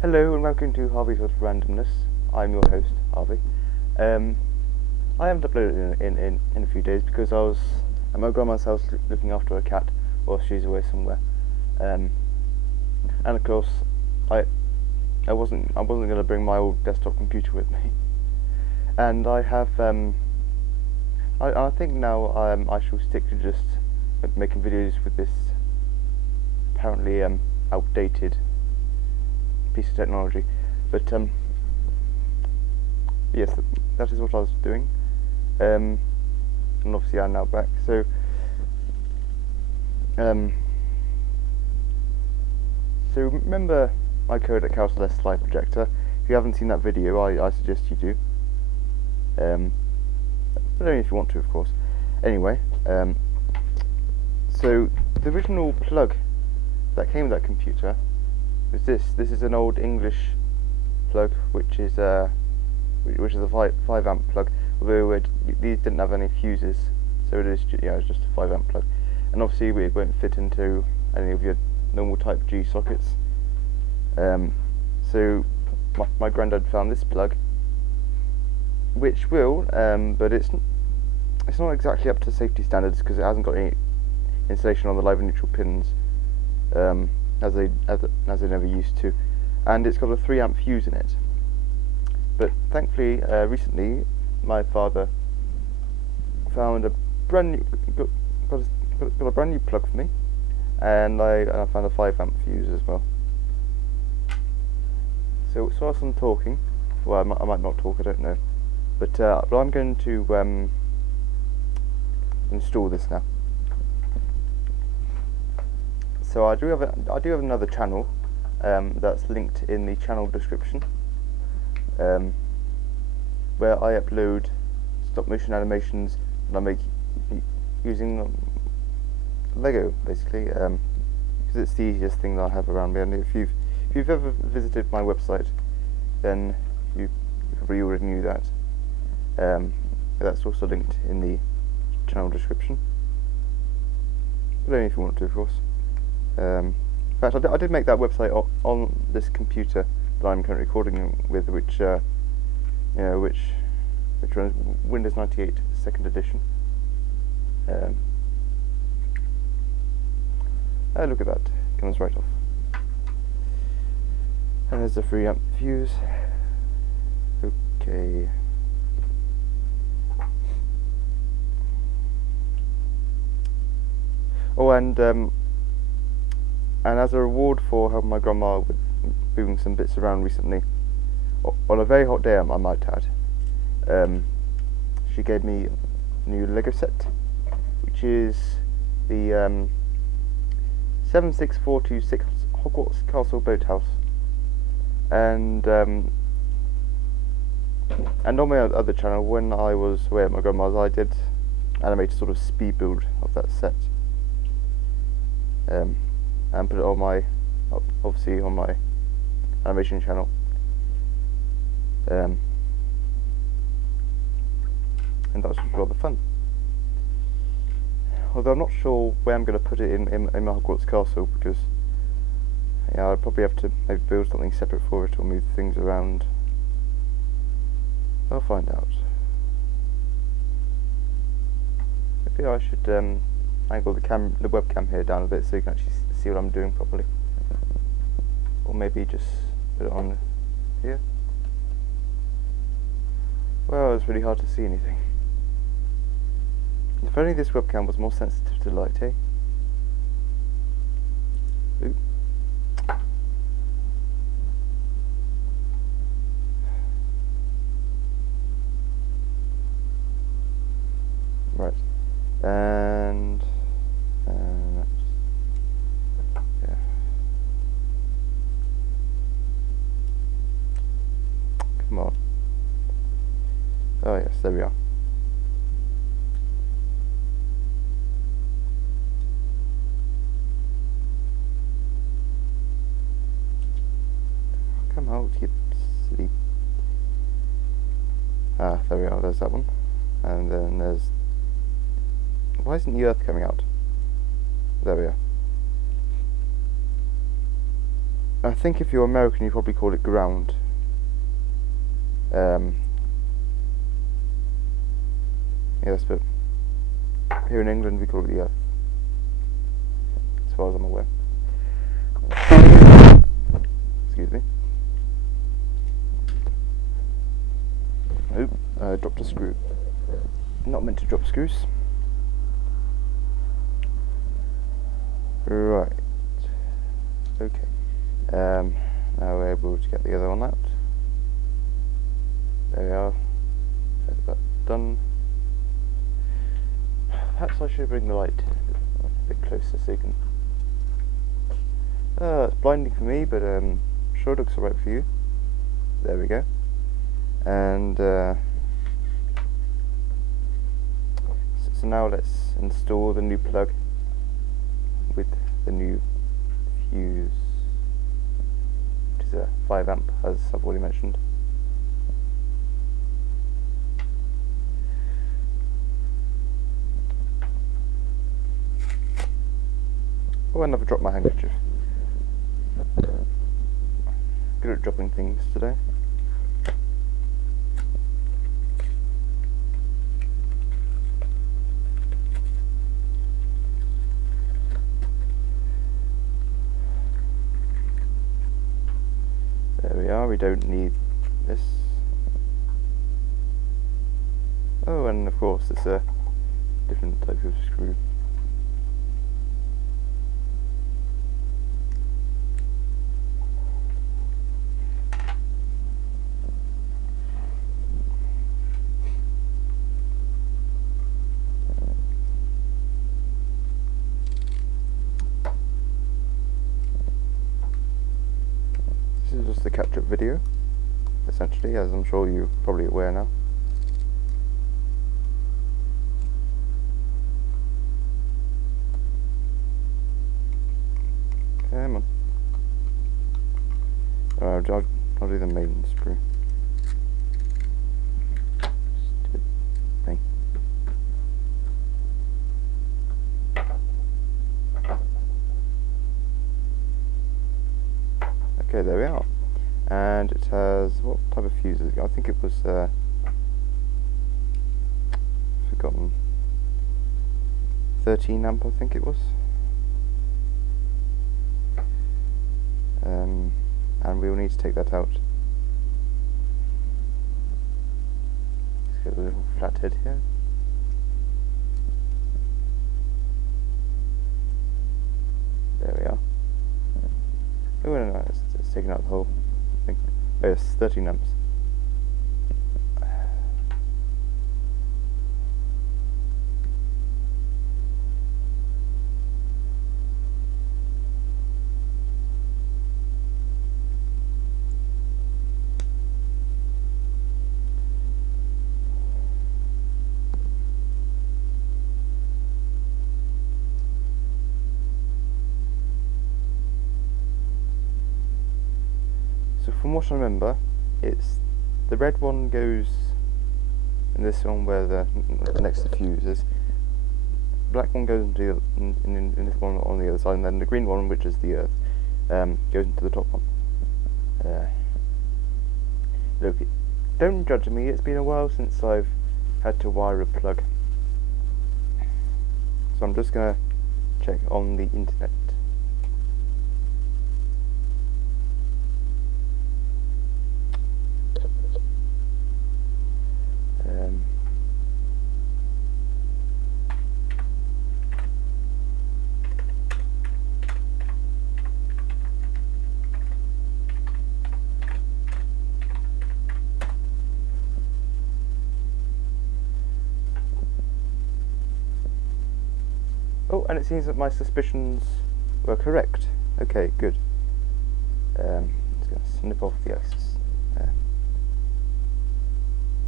Hello and welcome to Harvey's World of Randomness. I'm your host, Harvey. I haven't uploaded in a few days because I was at my grandma's house looking after her cat while she's away somewhere. And of course, I wasn't going to bring my old desktop computer with me. And I have I think now I shall stick to just making videos with this apparently outdated piece of technology, but yes, that is what I was doing, and obviously I'm now back. So remember my code at Calculus slide projector. If you haven't seen that video, I suggest you do, but only if you want to, of course. Anyway, so the original plug that came with that computer was this. This is an old English plug, which is a 5 amp plug. Although these didn't have any fuses, so it's just a 5 amp plug. And obviously it won't fit into any of your normal Type G sockets. So my granddad found this plug, which will, but it's not exactly up to safety standards because it hasn't got any insulation on the live and neutral pins. As they never used to, and it's got a 3 amp fuse in it. But thankfully, recently, my father found a brand new got a brand new plug for me, and I found a 5 amp fuse as well. So whilst I'm talking, well, I might not talk, I don't know, but I'm going to install this now. So I do have another channel that's linked in the channel description, where I upload stop motion animations that I make using Lego, basically, because it's the easiest thing that I have around me. And if you've ever visited my website, then you probably already knew that. That's also linked in the channel description, but only if you want to, of course. In fact, I did make that website on this computer that I'm currently recording with, which runs Windows 98 2nd edition. Look at that, comes right off. And there's the 3 amp fuse. Okay. Oh, and as a reward for helping my grandma with moving some bits around recently, on a very hot day, I might add, she gave me a new Lego set, which is the 76426 Hogwarts Castle Boathouse, and on my other channel, when I was away at my grandma's, I did animate a sort of speed build of that set. And put it on my, obviously on my animation channel. And that was rather fun. Although I'm not sure where I'm going to put it in my Hogwarts Castle, because I'd probably have to maybe build something separate for it or move things around. I'll find out. Maybe I should angle the webcam here down a bit so you can actually see what I'm doing properly, or maybe just put it on here. Well, it's really hard to see anything. If only this webcam was more sensitive to light, eh? Ooh. Right, and yeah. Come on. Oh yes, there we are. Come out, you silly. Ah, there we are, there's that one. And then there's... Why isn't the Earth coming out? There we are. I think if you're American, you probably call it ground. Yes, but here in England we call it the earth, as far as I'm aware. Excuse me. Oh, dropped a screw. Not meant to drop screws. Right. Okay. Now we're able to get the other one out. There we are. That's that done. Perhaps I should bring the light a bit closer so you can. It's blinding for me, but sure looks alright for you. There we go. And so now let's install the new plug with the new fuse, which is a 5 amp, as I've already mentioned. Oh, and I've dropped my handkerchief. Good at dropping things today. There we are, we don't need this. Oh, and of course it's a different type of screw. This is just a catch-up video, essentially, as I'm sure you're probably aware now. Come on. I'll do the main screw. Stupid thing. Okay, there we are. And it has, what type of fuse is it? I think it was, forgotten, 13 amp I think it was. And we will need to take that out. Let's get a little flathead here. There we are. Oh no, it's taken out the whole thing. Oh yes, 13 amps. So from what I remember, it's the red one goes in this one where the next to the fuse is. Black one goes into in this one on the other side, and then the green one, which is the earth, goes into the top one. Look, don't judge me. It's been a while since I've had to wire a plug, so I'm just gonna check on the internet. Oh, and it seems that my suspicions were correct. Okay, good. Just going to snip off the excess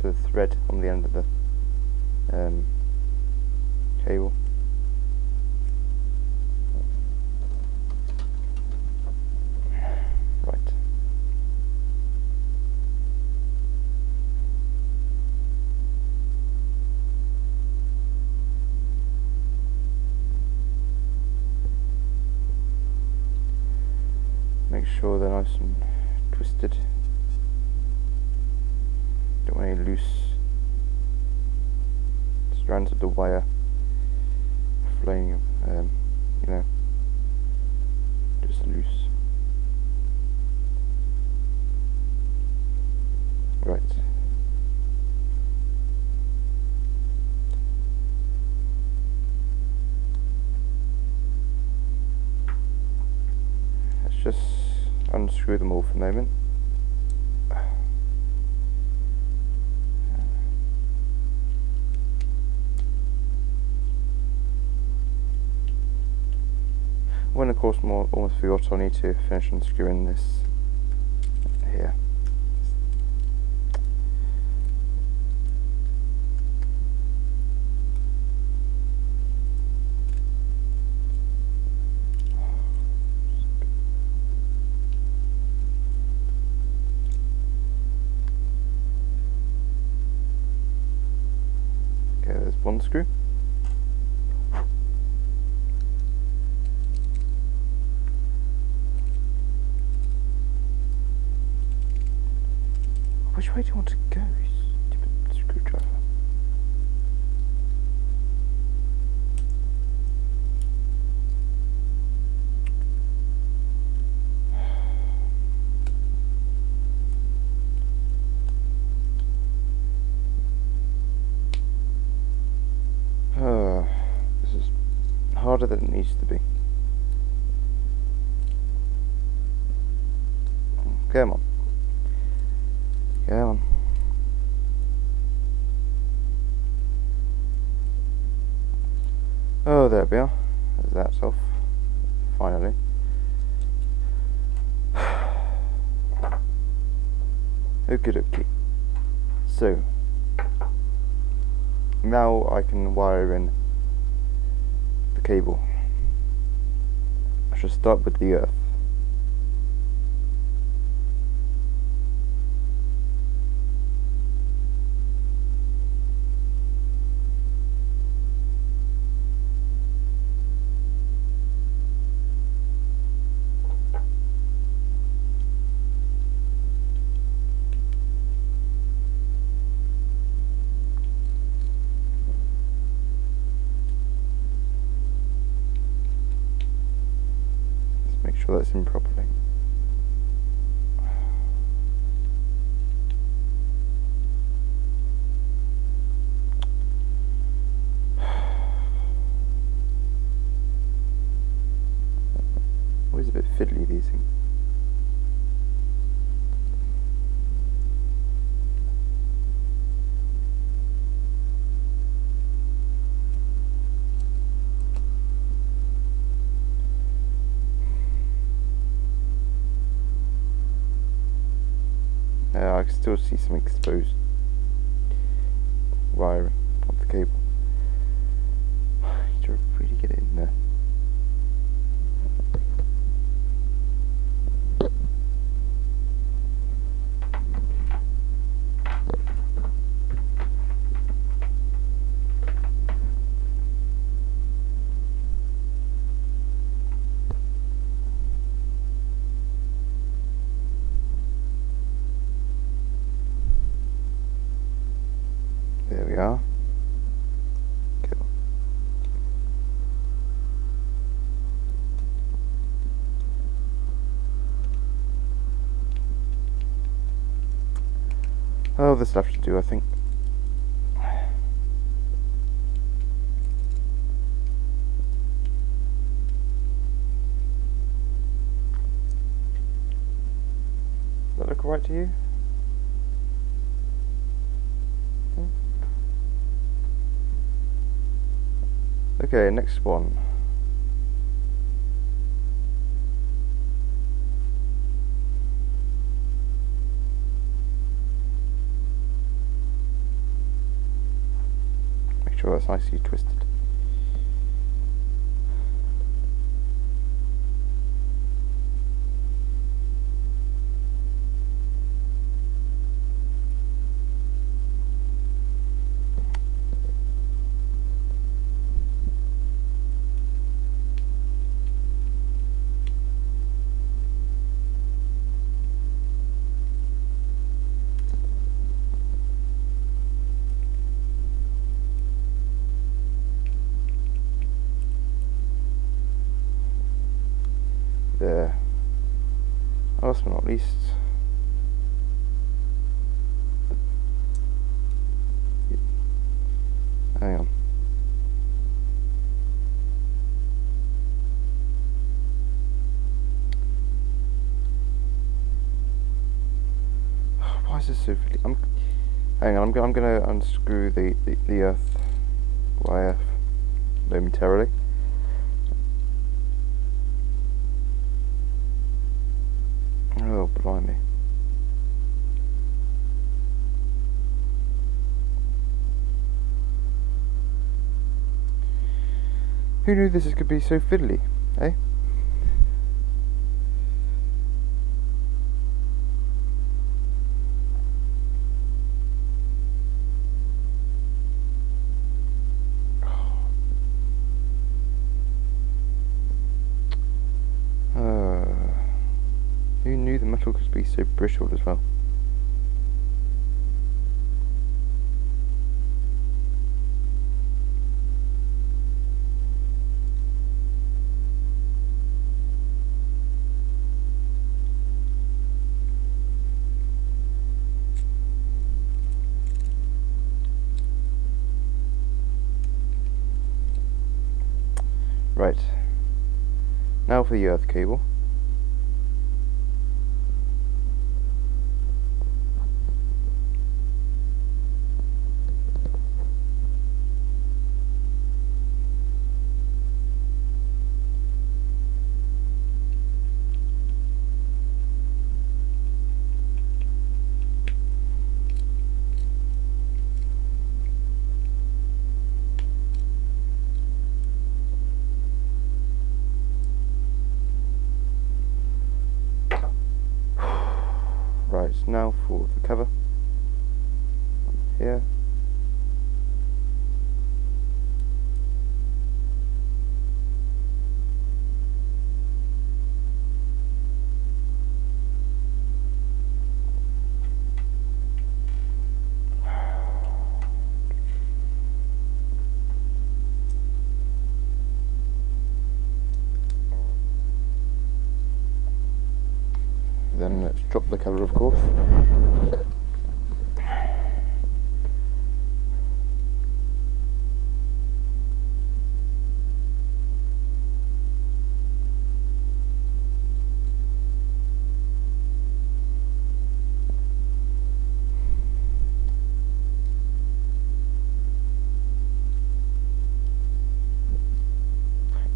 sort of thread on the end of the cable. Right. Make sure they're nice and twisted. Don't want any loose strands of the wire flaying, you know, just loose. Right. Let's just unscrew them all for the moment. When of course almost forgot, I need to finish unscrewing this here. Okay, there's one screw. Which way do you want to go, stupid screwdriver? This is harder than it needs to be. Come on. Come on. Oh, there we are. That's off. Finally. Okie dokie. So, now I can wire in the cable. I should start with the earth. Make sure that's in properly. Always a bit fiddly, these things. I can still see some exposed wiring of the cable. I need to really get it in there. There we are. Cool. Oh, this left to do, I think. Does that look alright to you? Okay, next one. Make sure that's nicely twisted. last but not least, hang on. Why is this so fiddly? Hang on, I'm gonna unscrew the earth wire momentarily. Oh, blimey. Who knew this could be so fiddly, eh? Who knew the metal could be so brittle as well? Right, now for the earth cable. Right, now for the cover. Here. Then let's drop the cover, of course.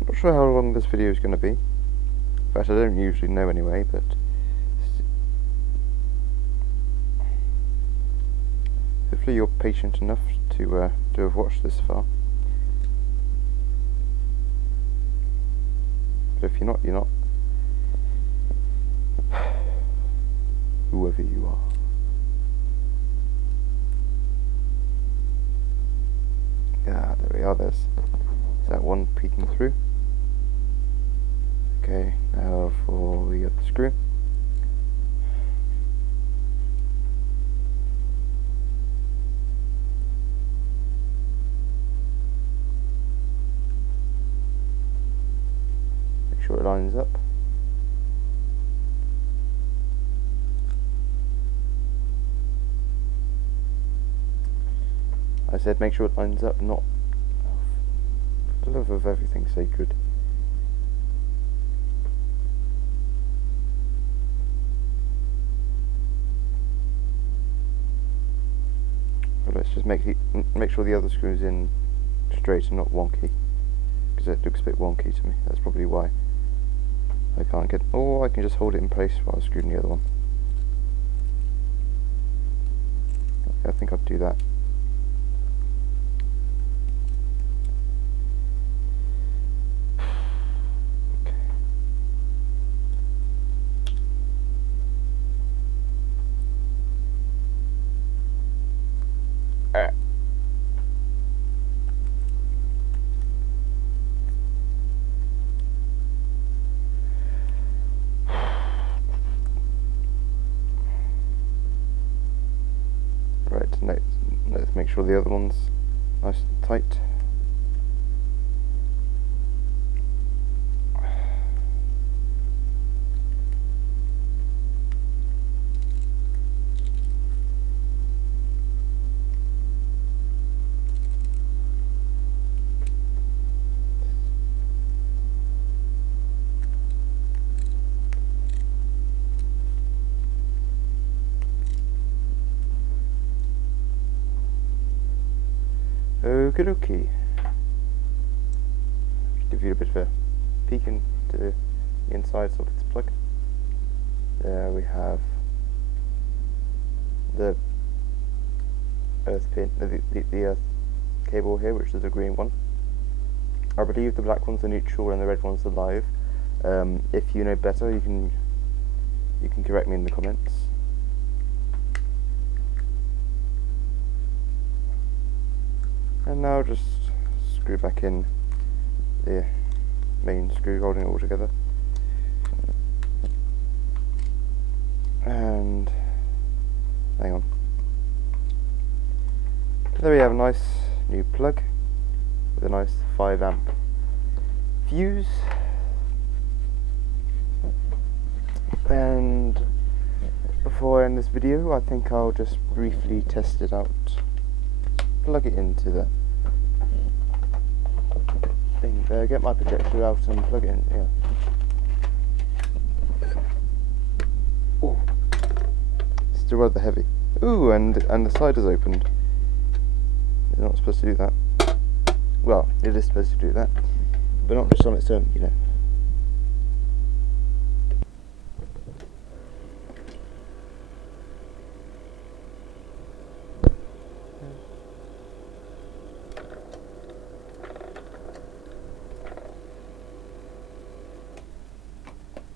Not sure how long this video is going to be. In fact, I don't usually know anyway, but hopefully you're patient enough to have watched this far. But if you're not, you're not. Whoever you are. Ah, there we are, there's that one peeking through. Okay, now for the other screw. Make sure it lines up. I said make sure it lines up, not for the love of everything, say good. Let's just make sure the other screw's in straight and not wonky, because it looks a bit wonky to me. That's probably why I can't get. Or I can just hold it in place while screwing the other one. Okay, I think I'll do that. Right, let's make sure the other one's nice and tight. Okie dokie. Give you a bit of a peek into the insides of its plug. There we have the earth pin, the earth cable here, which is a green one. I believe the black one's are neutral and the red one's are live. If you know better, you can correct me in the comments. And now just screw back in the main screw holding it all together. And hang on. There we have a nice new plug with a nice 5 amp fuse. And before I end this video, I think I'll just briefly test it out. Plug it into the thing there, get my projector out and plug it in, yeah. Oh, still rather heavy. Ooh, and the side is opened. It's not supposed to do that. Well, it is supposed to do that, but not just on its own, you know.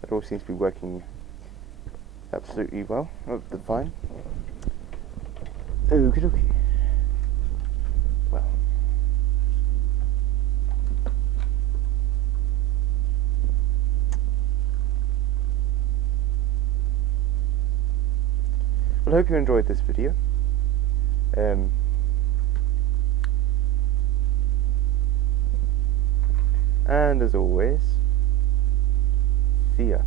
It all seems to be working absolutely well. Oh, fine. Okie dokie. Well. Well, I hope you enjoyed this video. And as always, see ya.